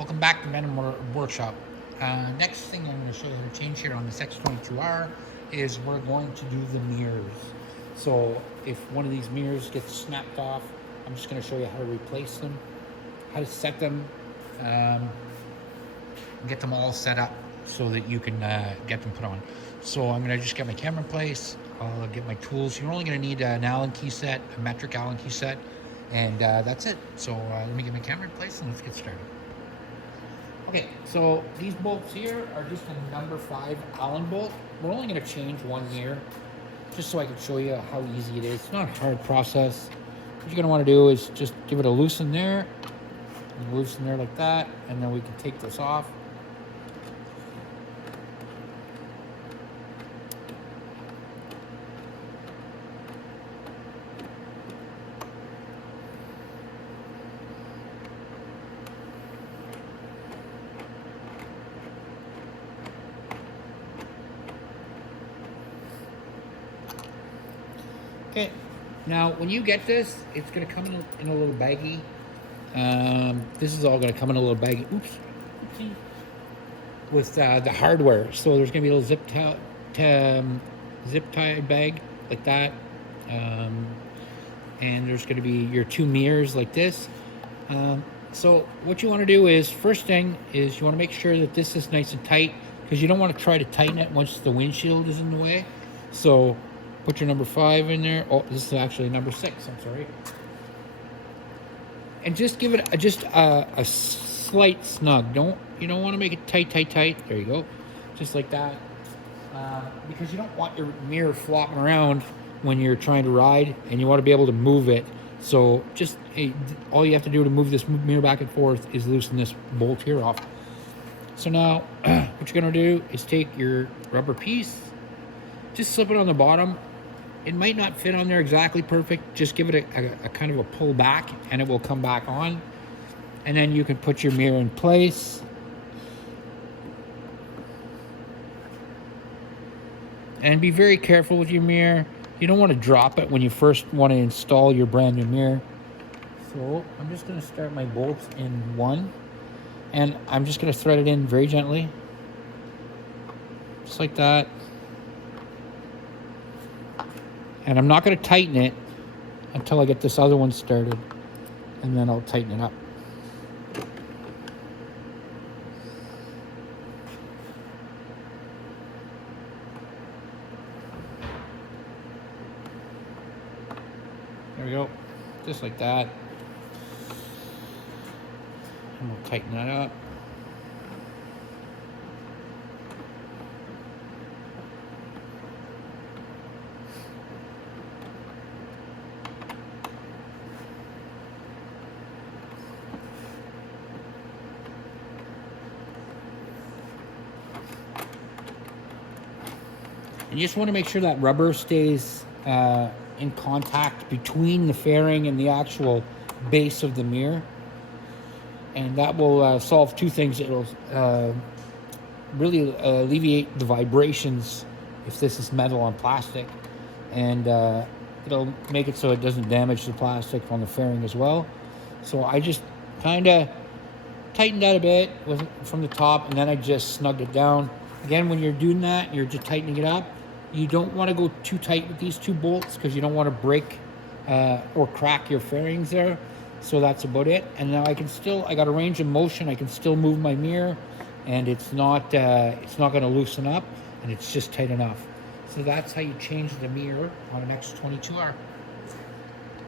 Welcome back to Venom Workshop. Next thing I'm going to show you the change here on this X22R is we're going to do the mirrors. So if one of these mirrors gets snapped off, I'm just going to show you how to replace them, how to set them, get them all set up so that you can get them put on. So I'm going to just get my camera in place, I'll get my tools. You're only going to need an Allen key set, a metric Allen key set, and that's it. So let me get my camera in place and let's get started. Okay, so these bolts here are just a number 5 Allen bolt. We're only going to change one here, just so I can show you how easy it is. It's not a hard process. What you're going to want to do is just give it a loosen there, and loosen there like that, and then we can take this off. Okay, now when you get this, it's going to come in a little baggie. This is all going to come in a little baggie. Oopsie. With the hardware. So there's going to be a little zip tie bag like that. And there's going to be your 2 mirrors like this. So what you want to do is, first thing is you want to make sure that this is nice and tight, because you don't want to try to tighten it once the windshield is in the way. So put your number 5 in there. Oh, this is actually number 6. I'm sorry. And just give it a slight snug. You don't want to make it tight. There you go, just like that. Because you don't want your mirror flopping around when you're trying to ride, and you want to be able to move it. So just all you have to do to move this mirror back and forth is loosen this bolt here off. So now what you're going to do is take your rubber piece, just slip it on the bottom. It might not fit on there exactly perfect. Just give it a kind of a pull back and it will come back on. And then you can put your mirror in place. And be very careful with your mirror. You don't want to drop it when you first want to install your brand new mirror. So I'm just going to start my bolts in 1. And I'm just going to thread it in very gently. Just like that. And I'm not going to tighten it until I get this other one started, and then I'll tighten it up. There we go, just like that. And we'll tighten that up. And you just want to make sure that rubber stays in contact between the fairing and the actual base of the mirror. And that will solve 2 things. It'll really alleviate the vibrations if this is metal on plastic. And it'll make it so it doesn't damage the plastic on the fairing as well. So I just kind of tightened that a bit from the top, and then I just snugged it down. Again, when you're doing that, you're just tightening it up. You don't want to go too tight with these 2 bolts, because you don't want to break or crack your fairings there. So that's about it. And now I got a range of motion. I can still move my mirror, and it's not going to loosen up, and it's just tight enough. So that's how you change the mirror on an X22R.